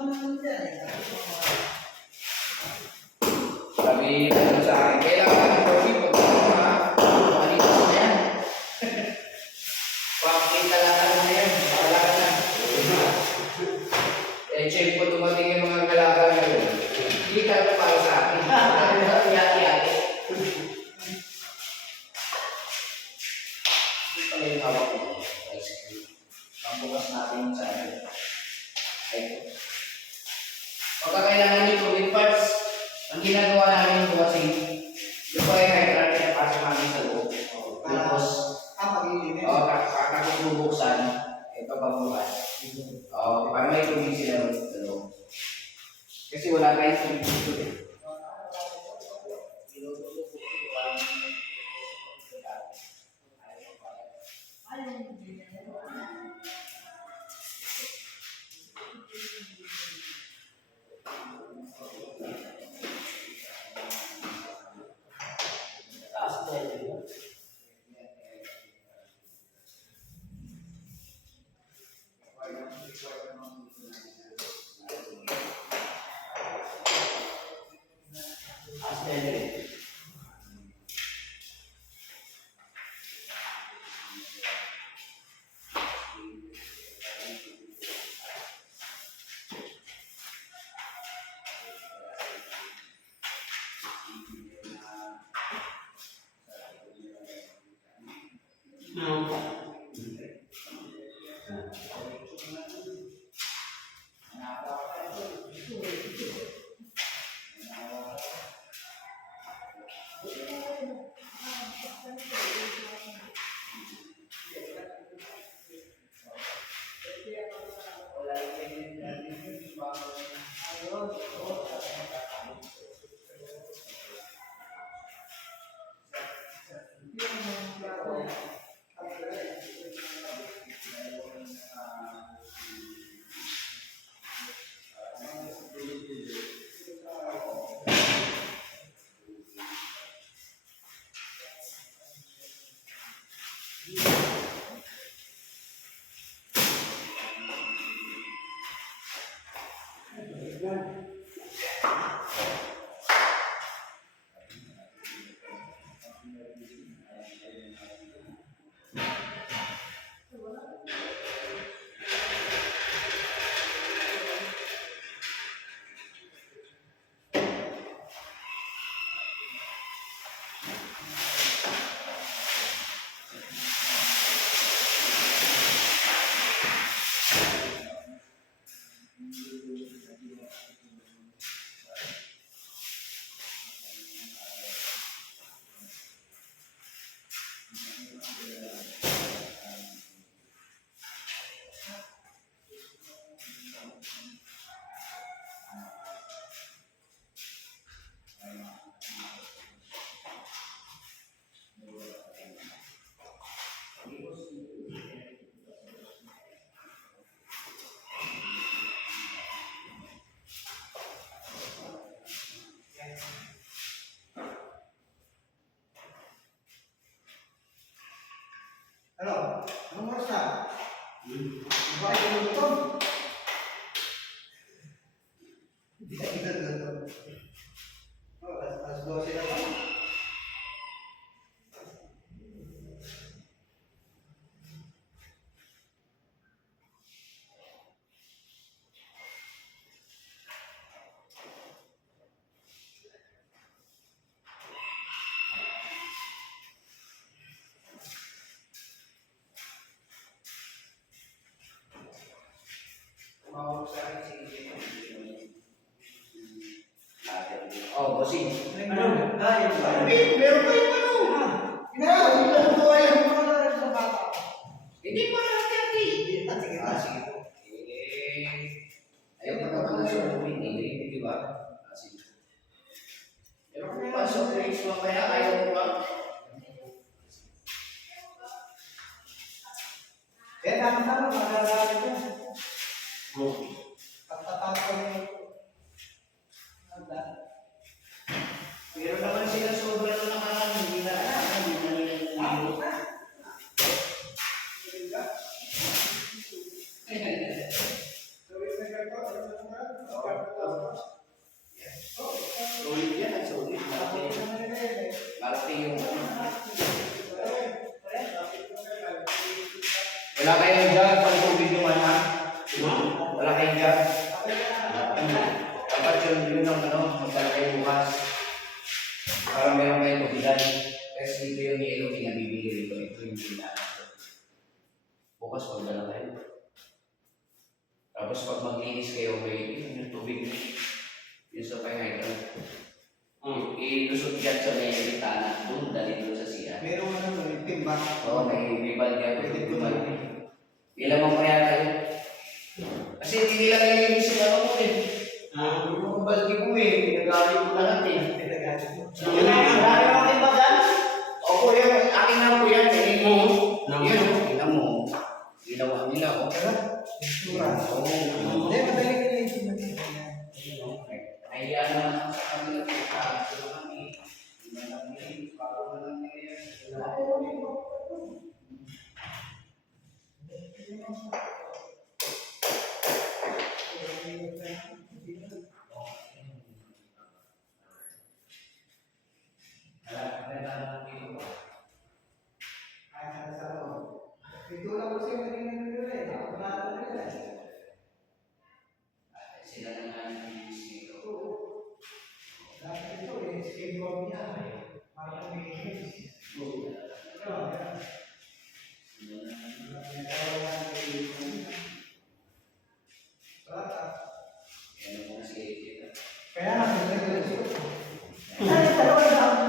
Sabi na sa akin, kailangan ng coffee pag malinis na yan. Pakita lang na yan, wala ka na. Check po dumating yung mga galaga ngayon. Hindi ka na para sa akin. Yaki-yaki. Ito pala yung hawak ko. Ang bukas natin sa akin. Pagka kailangan nyo moving parts, ang ginagawa namin yung bukasin, yung pa yung hydrant na pasok namin sa loob. Tapos, kakakot bubuksan, ito pa bukas. Para may tubig sila sa loob. Kasi wala tayong tubig dito eh. Ano? Anong oras na? Bakit yung luton? Hindi ka kita luton. Alas 12 na ba? Bossing. Ano? Meron pa yung ano? Hindi lang po ay ang mga nalang sa bata. Hindi pa hati-hati. Sige po. Ayaw pa naman na siya hindi, di ba? Sige. Pero kung pasok drinks mamaya, ayaw mo ba? Tama-tama, magagalit ko. Pagtatapos ko yung Pero naman sila sobra na naman, hindi na alam, hindi na nila nalilito. Wala kayong job. Dapat yun ang magdala kayo bukas. Para meron kayo tubigan. Kasi dito yung yellow pinabibili rito. Ito yung pinaka. Bukas magdala kayo. Tapos pag maglinis kayo, may yung tubig. Yung sa pang-hydrant. Ilusot yan sa may bintana. Doon, dali doon sa siya. Meron ano, yung timba. Oo, may balde. Pwede tumalbi. Ilang mo yata yun. Kasi hindi nila nililinis yung ano mo eh. Yung balde ko eh. Pinagamit ko lahat eh. Marami mga timba dyan? Opo, yan. Akin na po yan. Yan, tingnan mo. Ginawa nila. Okay na. Oo. Hindi, madali ka lang yung Kaya naman ako sa kanila. Ito kami. Hindi na kami. Bago na lang nila. Ito lang kasi yung naging nila eh. Wala na nila eh. Sila na nga yung dito. Dahil ito eh, skateboard niya. Parang may kaya nga, ay, dalawa na ako.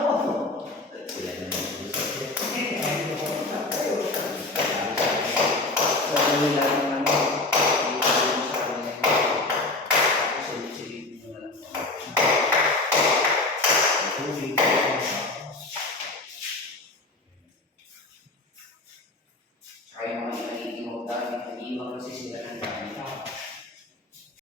Kaya mga iba-ibang dami, nag-iibang kasi sila ng dami.